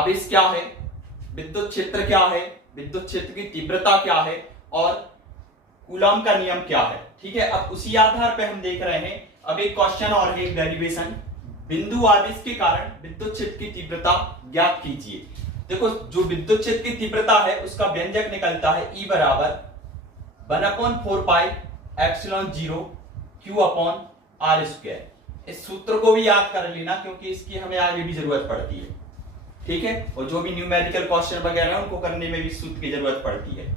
आवेश क्या है, विद्युत क्षेत्र क्या है, विद्युत क्षेत्र की तीव्रता क्या है और कूलॉम का नियम क्या है। ठीक है, अब उसी आधार पे हम देख रहे हैं अब एक क्वेश्चन और है, डेरिवेशन। बिंदु आवेश के कारण विद्युत क्षेत्र की तीव्रता ज्ञात कीजिए। देखो, जो विद्युत क्षेत्र की तीव्रता है उसका व्यंजक निकलता है E बराबर 1/4 pi epsilon 0 Q upon R square. इस सूत्र को भी याद कर लेना क्योंकि इसकी हमें आगे भी जरूरत पड़ती है। ठीक है, और जो भी न्यूमेरिकल क्वेश्चन वगैरह है उनको करने में भी सूत्र की जरूरत पड़ती है।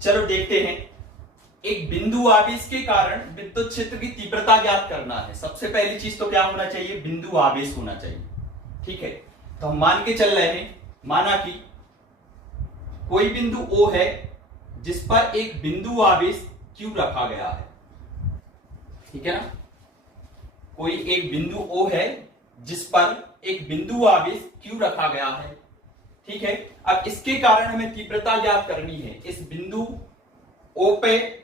चलो देखते हैं, एक बिंदु आवेश के कारण विद्युत क्षेत्र की तीव्रता ज्ञात करना है। सबसे पहली चीज तो क्या होना चाहिए, बिंदु आवेश होना चाहिए। ठीक है, तो हम मान के चल रहे हैं, माना कि कोई बिंदु O है जिस पर एक बिंदु आवेश Q रखा गया है। ठीक है ना, कोई एक बिंदु O है जिस पर एक बिंदु आवेश Q रखा गया है। ठीक है, अब इसके कारण हमें तीव्रता ज्ञात करनी है। इस बिंदु O पे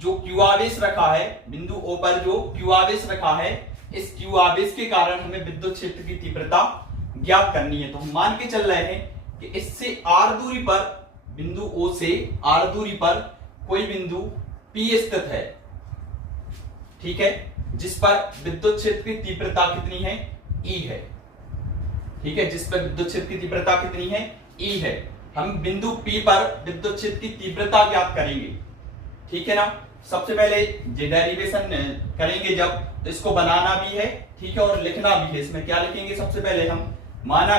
जो Q आवेश रखा है, बिंदु O पर जो Q आवेश रखा है, इस Q आवेश के कारण हमें विद्युत क्षेत्र की तीव्रता ज्ञात करनी है। तो हम मान के चल रहे हैं कि इससे R दूरी पर, बिंदु O से R दूरी पर कोई बिंदु P स्थित है। ठीक है, जिस पर विद्युत क्षेत्र की तीव्रता कितनी है, E है। ठीक है, जिस पर विद्युत क्षेत्र की तीव्रता कितनी है, E है। हम बिंदु P पर विद्युत क्षेत्र की तीव्रता ज्ञात करेंगे। ठीक है ना, सबसे पहले ये डेरिवेशन करेंगे जब, तो इसको बनाना भी है। ठीक है, और लिखना भी है। इसमें क्या लिखेंगे, सबसे पहले हम माना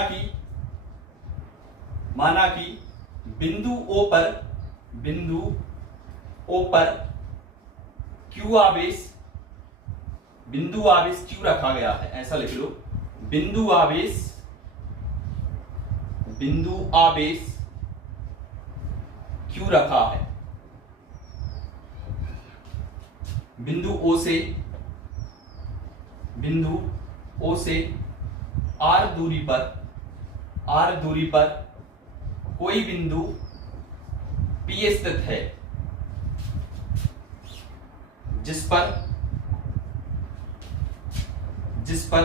कि बिंदु O पर Q आवेश, बिंदु आवेश Q रखा गया है, ऐसा लिख लो। बिंदु आवेश Q रखा है। बिंदु O से R दूरी पर कोई बिंदु P स्थित है, जिस पर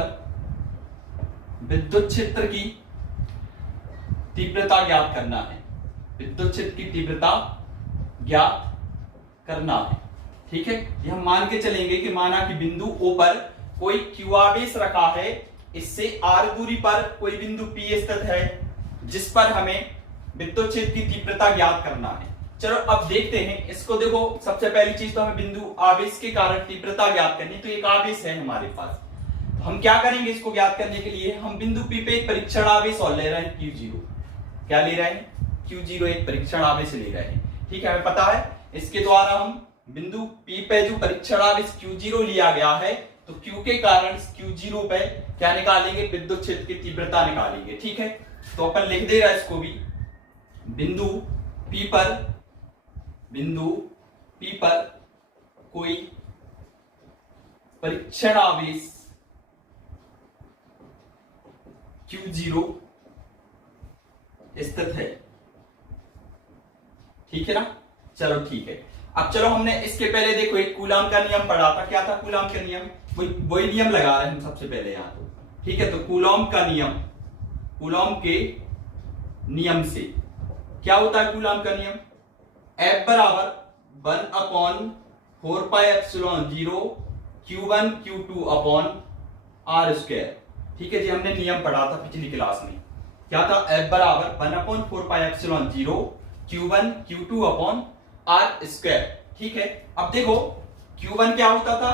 विद्युत क्षेत्र की तीव्रता ज्ञात करना है। विद्युत क्षेत्र की तीव्रता ज्ञात करना है। ठीक है, ये हम मान के चलेंगे कि माना कि बिंदु O पर कोई Q आवेश रखा है, इससे R दूरी पर कोई बिंदु P स्थित है, जिस पर हमें विद्युत क्षेत्र की तीव्रता ज्ञात करना है। चलो अब देखते हैं इसको। देखो, सबसे पहली चीज तो हमें बिंदु आवेश के कारण तीव्रता ज्ञात करनी। तो एक आवेश है हमारे पास, तो हम क्या करेंगे, इसको ज्ञात करने के लिए हम बिंदु P पे एक परीक्षण आवेश और ले रहे हैं Q0। क्या ले रहे हैं, Q0 एक परीक्षण आवेश ले रहे हैं। ठीक है, हमें पता है इसके द्वारा हम बिंदु P पे जो परीक्षण आवेश Q0 लिया गया है, तो Q के कारण Q0 पे क्या निकालेंगे, विद्युत क्षेत्र की तीव्रता निकालेंगे। ठीक है, तो अपन लिख दे रहा है इसको भी, बिंदु P पर कोई परीक्षण आवेश Q0 स्थित है। ठीक है ना, चलो ठीक है। अब चलो, हमने इसके पहले देखो एक कूलॉम का नियम पढ़ा था। क्या था कूलॉम का नियम, वही नियम लगा रहे हैं हम सबसे पहले यहाँ। तो ठीक है, तो कूलॉम के नियम से क्या होता है, कूलॉम का नियम F बराबर 1/4 pi epsilon 0 Q1 Q2 upon R square. ठीक है जी, हमने नियम पढ़ा था पिछली क्लास में। क्या था, F बराबर 1/4 pi epsilon 0 Q1 Q2 upon R square. ठीक है, अब देखो Q1 क्या होता था,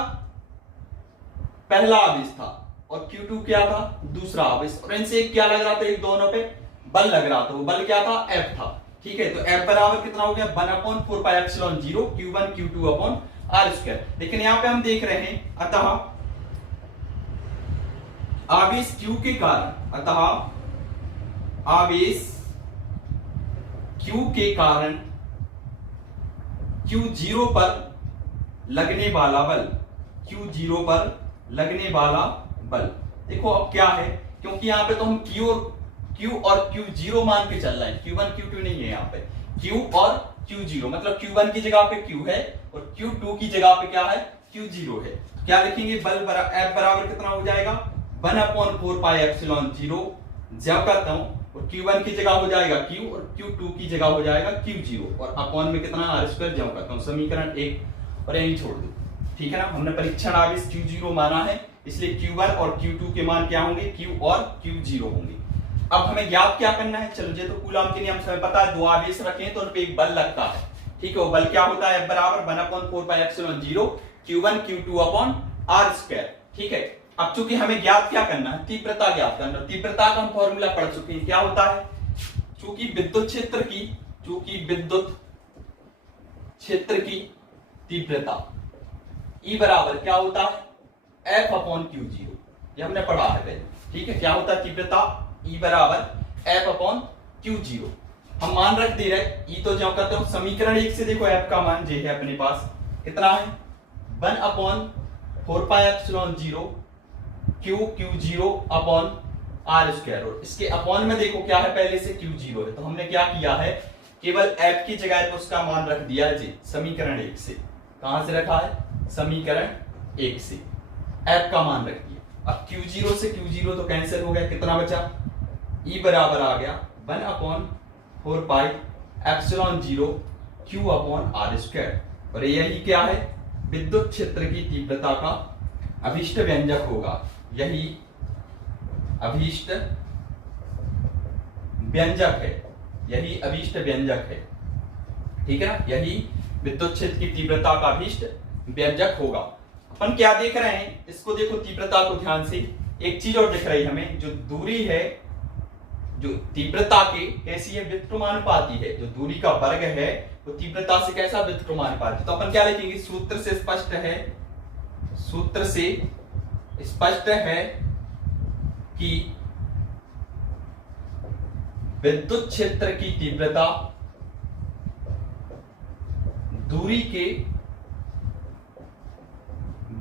पहला आवेश था, और Q2 क्या था, दूसरा आवेश, और इनसे क्या लग रहा था, एक दोनों पे बल लग रहा था। वो बल क्या था, F था। ठीक है, तो F बराबर कितना हो गया, 1/4 pi epsilon 0 Q1 Q2 upon R square. लेकिन यहां पे हम देख रहे हैं, अतः आवेश Q के कारण Q0 पर लगने वाला बल, देखो अब क्या है, क्योंकि यहां पे तो हम Q और Q0 मान के चल रहे हैं, Q1 Q2 नहीं है। यहाँ पे Q और Q0 मतलब Q1 की जगह पे Q है और Q2 की जगह पे क्या है, Q0 है। क्या लिखेंगे, बल F बराबर कितना हो जाएगा, 1/4 पाई एप्सिलॉन 0, जब करता हूं और Q1 की जगह हो जाएगा Q और Q2 की जगह हो जाएगा Q0 और अपॉन में कितना आर स्क्वायर ज्यों करता हूं समीकरण 1 और यही छोड़ दो। ठीक है ना, हमने परीक्षण आवेश Q0 माना है, इसलिए Q1 और Q2 के मान क्या होंगे, Q और Q0 होंगे। अब हमें ज्ञात क्या करना है, चलो ये तो कूलॉम के नियम से हमें पता है, दो आवेश रखें तो उन पे एक बल लगता है। ठीक है, वो बल क्या होता है, F बराबर 1/4πε0 Q1 Q2 upon are square. ठीक है, अब चूंकि हमें ज्ञात क्या करना है, तीव्रता ज्ञात करना है। तीव्रता का हम फॉर्मूला पढ़ चुके हैं, क्या होता है, चूंकि विद्युत क्षेत्र की तीव्रता E बराबर क्या होता है, F अपॉन Q0, ये हमने पढ़ा है पहले। ठीक है, क्या होता है तीव्रता, E बराबर F अपॉन Q0। हम मान रख दे रहे E तो जो करते हो समीकरण 1 से देखो F का मान जे है अपने पास कितना है 1/4πε0 Q0 अपॉन आर स्क्वायर, और इसके अपॉन में देखो क्या है, पहले से Q0 है, तो हमने क्या किया है, केवल F की जगह पर उसका मान रख दिया जी समीकरण 1 से। कहां से रखा है, समीकरण 1 से F का मान रख दिया। अब Q0 से Q0 तो कैंसिल हो गया, कितना बचा, E बराबर आ गया 1/4πε0 Q अपॉन आर स्क्वायर, और यही क्या है, विद्युत क्षेत्र की तीव्रता का अभिष्ट व्यंजक होगा, यही अभिष्ट व्यंजक है, यही अभिष्ट व्यंजक है। ठीक है ना, यही विद्युत क्षेत्र की तीव्रता का अभिष्ट व्यंजक होगा। अपन क्या देख रहे हैं, इसको देखो तीव्रता को ध्यान से, एक चीज और दिख रही है हमें, जो दूरी है, जो तीव्रता के कैसी है, व्युत्क्रमानुपाती है, जो दूरी का वर्ग है वो तीव्रता से कैसा, व्युत्क्रमानुपाती। तो अपन क्या लिखेंगे, सूत्र से स्पष्ट है कि विद्युत क्षेत्र की तीव्रता दूरी के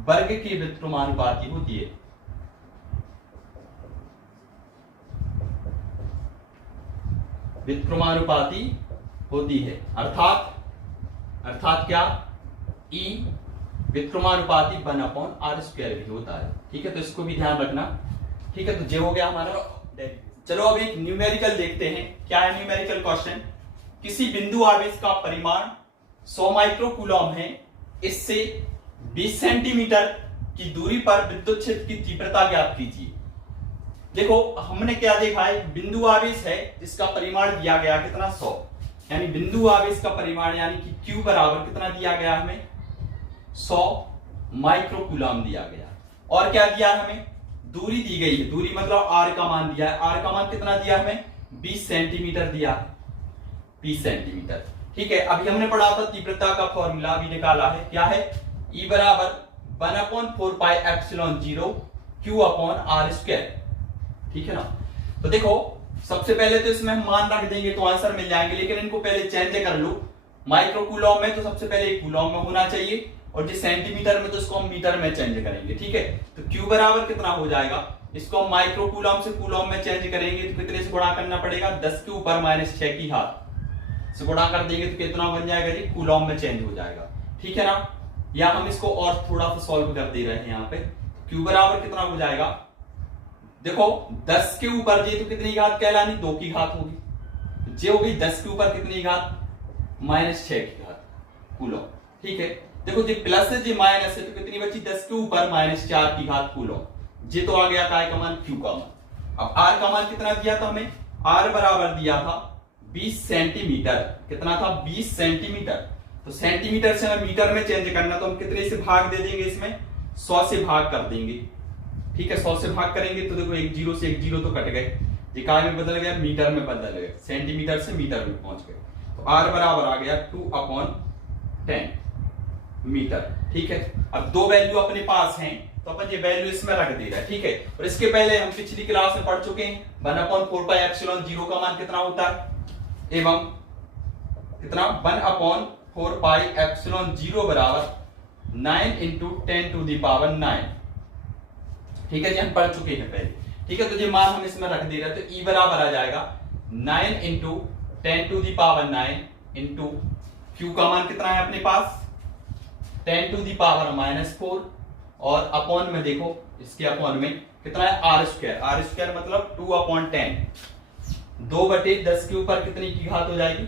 वर्ग के व्युत्क्रमानुपाती होती है। व्युत्क्रमानुपाती होती है, अर्थात क्या, E व्युत्क्रमानुपाती 1/r² भी होता है। ठीक है, तो इसको भी ध्यान रखना। ठीक है, तो ये हो गया हमारा। चलो अब एक न्यूमेरिकल देखते हैं, क्या है न्यूमेरिकल क्वेश्चन, किसी बिंदु आवेश का परिमाण 100 माइक्रोकूलम है, इससे 20 सेंटीमीटर की दूरी पर विद्युत क्षेत्र की तीव्रता ज्ञात कीजिए। देखो हमने क्या देखा है, बिंदु आवेश है जिसका परिमाण दिया गया कितना 100, यानी बिंदु आवेश का परिमाण यानी कि Q बराबर कितना दिया गया हमें 100 माइक्रोकूलम दिया गया, और क्या दिया हमें, दूरी दी गई है, दूरी मतलब R का मान दिया है, R का मान कितना दिया हमें 20 सेंटीमीटर दिया है, 20 सेंटीमीटर। ठीक है, अभी हमने पढ़ा था तीव्रता का फॉर्मूला, अभी निकाला है, क्या है, E बराबर 1/4πε0 Q अपॉन आर स्क्वायर। ठीक है ना, तो देखो सबसे पहले तो इसमें हम मान रख देंगे तो आंसर मिल जाएंगे, लेकिन इनको पहले चेंज कर लो। माइक्रोकूलम में तो सबसे पहले कूलम में होना चाहिए, और जो सेंटीमीटर में तो इसको हम मीटर में चेंज करेंगे। ठीक है, तो Q बराबर कितना हो जाएगा, इसको हम माइक्रोकूलम से कूलम में चेंज करेंगे तो कितने से गुणा करना पड़ेगा, 10 के ऊपर -6 की घात से गुणा कर देंगे तो कितना बन जाएगा जी, कूलम में चेंज हो जाएगा। ठीक है ना, या हम इसको और थोड़ा सा सॉल्व कर दे रहे हैं यहाँ पे, Q बराबर कितना हो जाएगा, देखो 10 के ऊपर ये तो कितनी घात कहलानी, 2 की घात होगी, जे होगी 10 के ऊपर कितनी घात, -6 की घात कूलम। ठीक है, देखो जी प्लस है जी माइनस है तो कितनी बची, 10 के ऊपर -4 की घात कूलम, जे तो आ गया काय का मान, Q का मान। अब R का मान कितना दिया था हमें, R बराबर दिया था 20 सेंटीमीटर, कितना था 20 सेंटीमीटर, तो सेंटीमीटर से हमें मीटर में चेंज करना, तो हम कितने से भाग दे देंगे, इसमें 100 से भाग कर देंगे। ठीक है, 100 से भाग करेंगे तो देखो एक जीरो से एक जीरो तो कट गए, काय में बदल गया, मीटर में बदल गए, सेंटीमीटर से मीटर में पहुंच गए, तो R बराबर आ गया 2/10 मीटर। ठीक है, अब दो वैल्यू अपने पास हैं तो अपन ये वैल्यू इसमें रख दे रहा है। ठीक है, और इसके पहले हम पिछली क्लास में पढ़ चुके हैं 1/4πε0 का मान कितना होता है, एवं कितना 1/4πε0 बराबर 9 × 10⁻⁹। ठीक है जी, हम पढ़ चुके हैं पहले। ठीक है, तो ये मान हम इसमें रख दे रहे हैं, तो E बराबर आ जाएगा 9 × 10⁻⁹ इंटू Q का मान कितना है अपने पास 10⁻⁻⁴, और अपॉन में देखो इसके अपॉन में कितना है R² मतलब 2/10, 2/10 के ऊपर कितनी की घात हो जाएगी,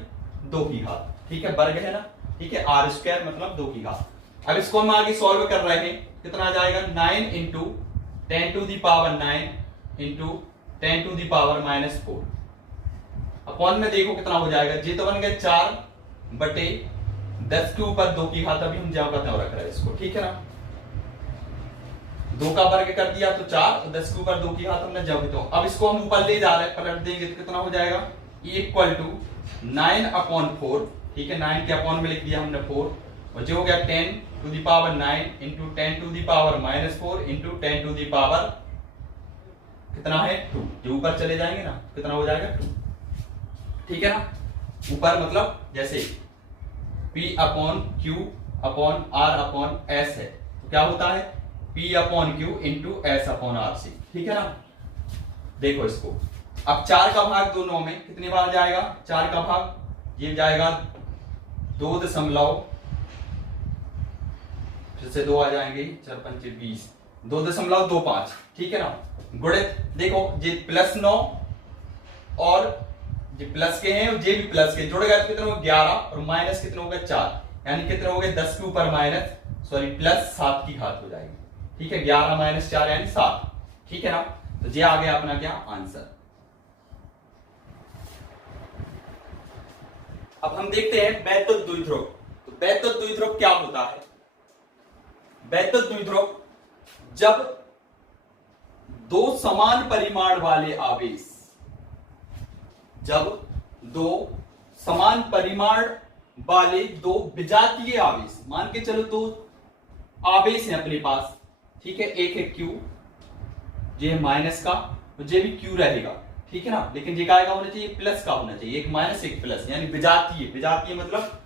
2 की घात। ठीक है, वर्ग है ना, ठीक है, आर स्क्वायर मतलब 2 की घात। अब इसको हम आगे सॉल्व कर रहे हैं, कितना आ जाएगा 9 इंटू 10⁻9 इंटू 10⁻⁻4 अपॉन में देखो कितना हो जाएगा, ये तो बन गया 4/10 के ऊपर 2 की घात। अभी हम जहां का त्यों रख रहे हैं इसको, ठीक है ना, 2 का वर्ग कर दिया तो 4, तो 10 के ऊपर 2 की घात हमने जब तो। अब इसको हम ऊपर ले जा रहे हैं, पलट देंगे तो कितना हो जाएगा, इक्वल टू 9/4, ठीक है, 9 के अपॉन में लिख दिया हमने 4, और जो हो गया 10⁻9 इंटू 10⁻⁻4 इंटू 10⁻, कितना है 2, जो ऊपर चले जाएंगे ना कितना हो जाएगा 2, ठीक है ना, ऊपर मतलब जैसे P/Q/R/S है, तो क्या होता है P/Q इंटू S/RC, ठीक है ना। देखो इसको, अब 4 का भाग दोनों में कितनी बार जाएगा, 4 का भाग ये जाएगा 2 दशमलव, फिर से 2 आ जाएंगे, 4×5 = 20, 2.25, ठीक है ना, गुणित देखो ये +9 और ये प्लस के हैं और ये भी प्लस के जुड़ गए तो कितने हो 11 और माइनस कितने हो गए 4, यानी कितने हो गए 10 के ऊपर +7 की घात हो जाएगी, ठीक है, 11 - 4 यानी 7, ठीक है ना। तो ये आ गया अपना क्या आंसर। अब हम देखते हैं वैद्युत द्विध्रुव। तो वैद्युत द्विध्रुव क्या होता है, वैद्युत द्विध्रुव जब दो समान परिमाण वाले आवेश, जब दो समान परिमाण वाले दो विजातीय आवेश, मान के चलो दो आवेश हैं अपने पास, ठीक है, एक है Q, ये माइनस का, ये भी Q रहेगा, ठीक है ना, लेकिन ये का होना चाहिए प्लस का होना चाहिए, एक माइनस एक प्लस, यानी विजातीय, विजातीय मतलब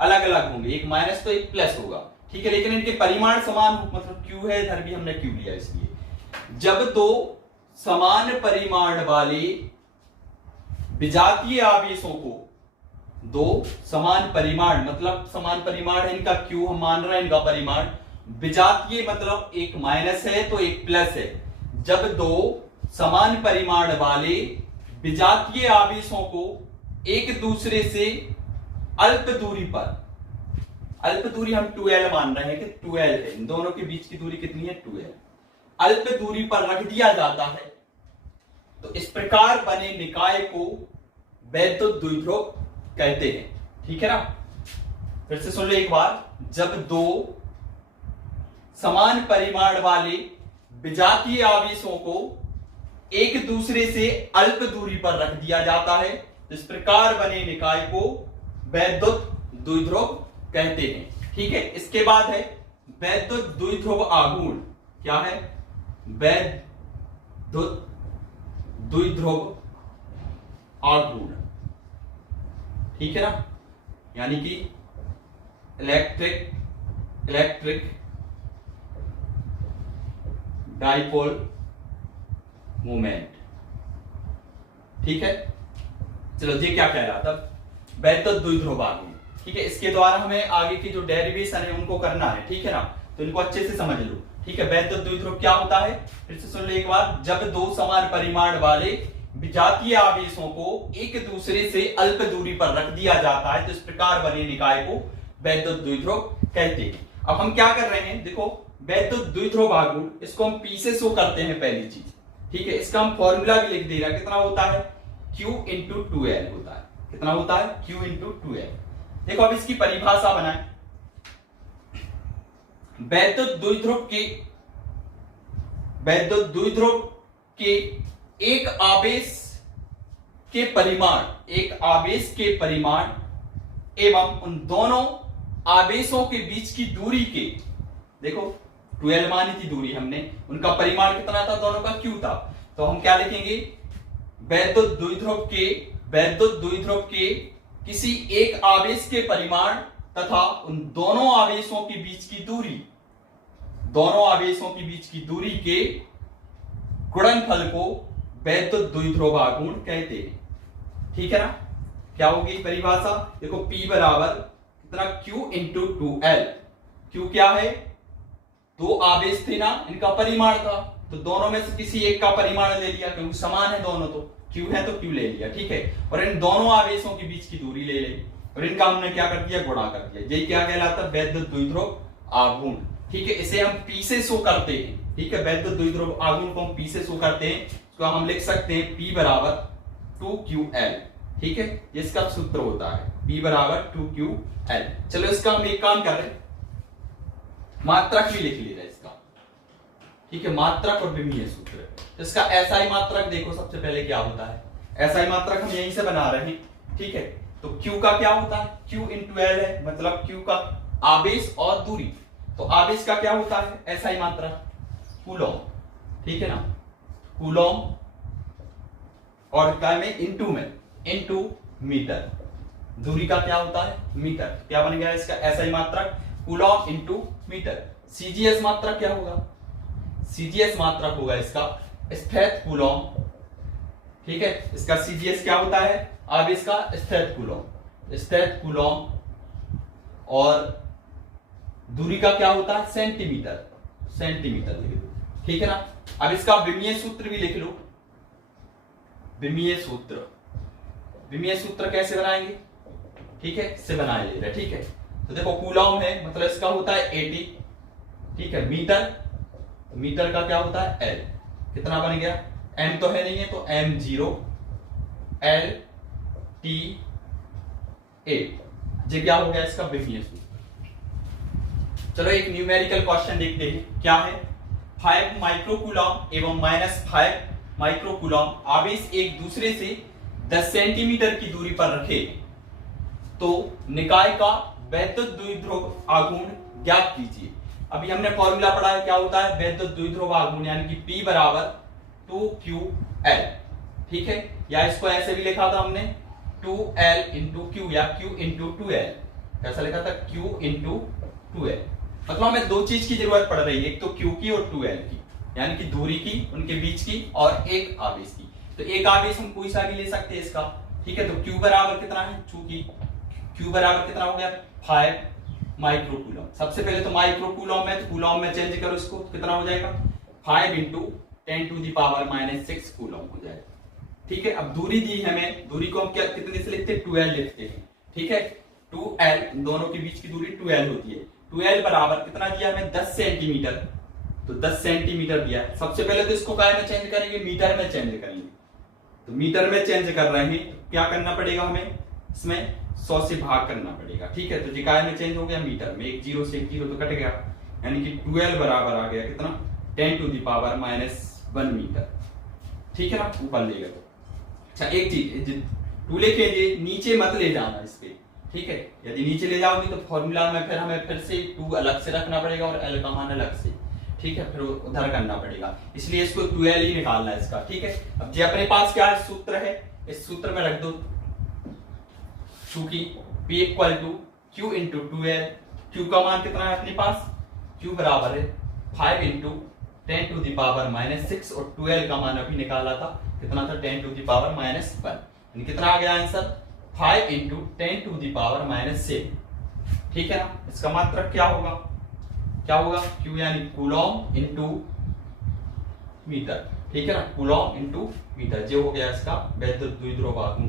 अलग अलग होंगे, एक माइनस तो एक प्लस होगा, ठीक है, लेकिन इनके परिमाण समान, मतलब Q है, इधर भी हमने Q लिया, इसलिए जब दो समान परिमाण वाले विजातीय आवेशों को, दो समान परिमाण मतलब समान परिमाण है इनका Q, हम मान रहे हैं इनका परिमाण, विजातीय मतलब एक माइनस है तो एक प्लस है, जब दो समान परिमाण वाले विजातीय आवेशों को एक दूसरे से अल्प दूरी पर, अल्प दूरी हम 2l मान रहे हैं कि 2l है, इन दोनों के बीच की दूरी कितनी है 2l, अल्प दूरी पर रख दिया जाता है, तो इस प्रकार बने निकाय को वैद्युत द्विध्रुव कहते हैं, ठीक है ना। फिर से सुन लो एक बार, जब दो समान परिमाण वाले विजातीय आवेशों को एक दूसरे से अल्प दूरी पर रख दिया जाता है, तो इस प्रकार बने निकाय को वैद्युत द्विध्रुव कहते हैं, ठीक है। इसके बाद है वैद्युत द्विध्रुव आघूर्ण, क्या है वैद्युत द्विध्रुव आघूर्ण, ठीक है ना, यानी कि इलेक्ट्रिक डाइपोल मोमेंट, ठीक है। चलो ये क्या कह रहा था, वैद्युत द्विध्रुव आघूर्ण, ठीक है, इसके द्वारा हमें आगे की जो डेरिवेशन है उनको करना है, ठीक है ना, तो इनको अच्छे से समझ लो, ठीक है। वैद्युत द्विध्रुव क्या होता है, फिर से सुन लो एक बार, जब दो समान परिमाण वाले विजातीय आवेशों को एक दूसरे से अल्प दूरी पर रख दिया जाता है, तो इस प्रकार बने निकाय को वैद्युत द्विध्रुव कहते हैं। अब हम क्या कर रहे हैं, देखो वैद्युत द्विध्रुव आघूर्ण, इसको हम P से शो करते हैं पहली चीज, ठीक है, इसका हम फॉर्मूला भी लिख दे रहा है, कितना होता है Q इंटू 2L होता है, कितना होता है Q इंटू 2L। देखो अब इसकी परिभाषा बनाए, वैद्युत द्विध्रुव के एक आवेश के परिमाण एवं उन दोनों आवेशों के बीच की दूरी के, देखो 2l मानी थी दूरी हमने, उनका परिमाण कितना था, दोनों का Q था, तो हम क्या लिखेंगे वैद्युत द्विध्रुव के किसी एक आवेश के परिमाण तथा उन दोनों आवेशों के बीच की दूरी के गुणनफल को वैद्युत द्विध्रुव आघूर्ण कहते हैं, ठीक है ना। क्या होगी परिभाषा, देखो P बराबर कितना Q इंटू 2L, Q क्या है, दो आवेश थे ना, इनका परिमाण था, तो दोनों में से किसी एक का परिमाण ले लिया क्योंकि समान है दोनों, Q है तो Q ले लिया, ठीक है। और इन दोनों आवेशों के बीच की दूरी ले ली और इनका हमने क्या कर दिया, गुणा कर दिया। यही क्या कहलाता है, वैद्युत द्विध्रुव आघूर्ण, ठीक है। इसे हम P से शो करते हैं, ठीक है। वैद्युत द्विध्रुव आघूर्ण को हम P से शो करते हैं, तो हम लिख सकते हैं P बराबर 2QL, ठीक है। इसका सूत्र होता है P बराबर 2QL। चलो इसका हम एक काम कर रहे हैं, मात्रक भी लिख लीजिए इसका, ठीक है। मात्रक और विमीय सूत्र, तो इसका SI मात्रक देखो सबसे पहले क्या होता है। SI मात्रक हम यहीं से बना रहे हैं, ठीक है। तो Q का क्या होता है, Q इंटू L है, मतलब Q का आवेश और दूरी। तो आवेश का क्या होता है SI मात्रक, कूलॉम, ठीक है ना, कूलॉम, और क्या में इंटू मीटर। दूरी का क्या होता है, मीटर। क्या बन गया इसका SI मात्रक, कूलॉम इंटू मीटर। CGS मात्रक क्या होगा, CGS मात्रक होगा इसका स्थैतिक कूलॉम, ठीक है। इसका CGS क्या होता है, आवेश का स्थैतिक कूलॉम, और दूरी का क्या होता है सेंटीमीटर, लिख लो, ठीक है ना। अब इसका विमीय सूत्र भी लिख लो। विमीय सूत्र कैसे बनाएंगे, ठीक है, इससे बनाए ले रहे, ठीक है। तो देखो कूलॉम है, मतलब इसका होता है 80, ठीक है। मीटर का क्या होता है L, कितना बन गया, M तो है नहीं है तो M0 L T 8, ये क्या हो गया इसका विमीय सूत्र। चलो एक न्यूमेरिकल क्वेश्चन देखते हैं, क्या है। 5 माइक्रोकूलॉम एवं -5 माइक्रोकूलॉम आवेश एक दूसरे से 10 सेंटीमीटर की दूरी पर रखे तो निकाय का वैद्युत द्विध्रुव आघूर्ण ज्ञात कीजिए। अभी हमने फॉर्मूला पढ़ा है, क्या होता है वैद्युत द्विध्रुव आघूर्ण, यानी कि P बराबर 2QL, ठीक है। या इसको ऐसे भी लिखा था हमने 2L इंटू Q या Q इंटू 2L, कैसा लिखा था Q इंटू 2L। मतलब हमें दो चीज की जरूरत पड़ रही है, एक तो Q की और 2L की, यानी कि दूरी की, उनके बीच की, और एक आवेश की। तो एक आवेश हम कोई सा भी ले सकते हैं इसका, ठीक है। तो Q बराबर कितना है, चूंकि Q बराबर कितना हो गया 5 माइक्रोकूलॉम। सबसे पहले तो माइक्रोकूलॉम में, तो कूलॉम में चेंज करो इसको, कितना हो जाएगा 5 इंटू 10⁻⁻6 कूलॉम हो जाएगा, ठीक है। अब दूरी दी हमें, दूरी को हम क्या कितने से लिखते हैं, 2L लिखते हैं, ठीक है। 2L, दोनों के बीच की दूरी 2L होती है। 2L बराबर कितना दिया हमें 10 सेंटीमीटर, तो 10 सेंटीमीटर दिया। सबसे पहले तो इसको काय में चेंज करेंगे, मीटर में चेंज करेंगे। तो मीटर में चेंज कर रहे हैं, तो क्या करना पड़ेगा हमें, इसमें 100 से भाग करना पड़ेगा, ठीक है। तो जी काय में चेंज हो गया मीटर में, एक जीरो से एक जीरो तो कट गया, यानी कि 12 बराबर आ गया कितना 10⁻⁻1 मीटर, ठीक है ना, ऊपर ले गए। अच्छा एक चीज 2 लिखेंगे, नीचे मत ले जाना इसके, ठीक है। यदि नीचे ले जाओगे तो फॉर्मूला में फिर हमें फिर से 2 अलग से रखना पड़ेगा और L का मान अलग से, ठीक है, फिर उधर करना पड़ेगा, इसलिए इसको 2L ही निकालना है इसका, ठीक है। अब जी अपने पास क्या है सूत्र है, इस सूत्र में रख दो, चूंकि P equal to Q into 2L, Q का मान कितना है अपने पास, Q बराबर है 5 इंटू 10⁻⁻6 और 2L का मान अभी निकाला था, कितना था 10⁻⁻1, यानी कितना आ गया आंसर 5 इंटू 10⁻⁻7, ठीक है ना। इसका मात्रक क्या होगा, Q यानी कूलॉम इंटू मीटर, ठीक है ना, कूलॉम इंटू मीटर, जो हो गया इसका वैद्युत द्विध्रुव आघूर्ण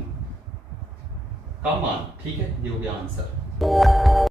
का मान, ठीक है, ये हो गया आंसर।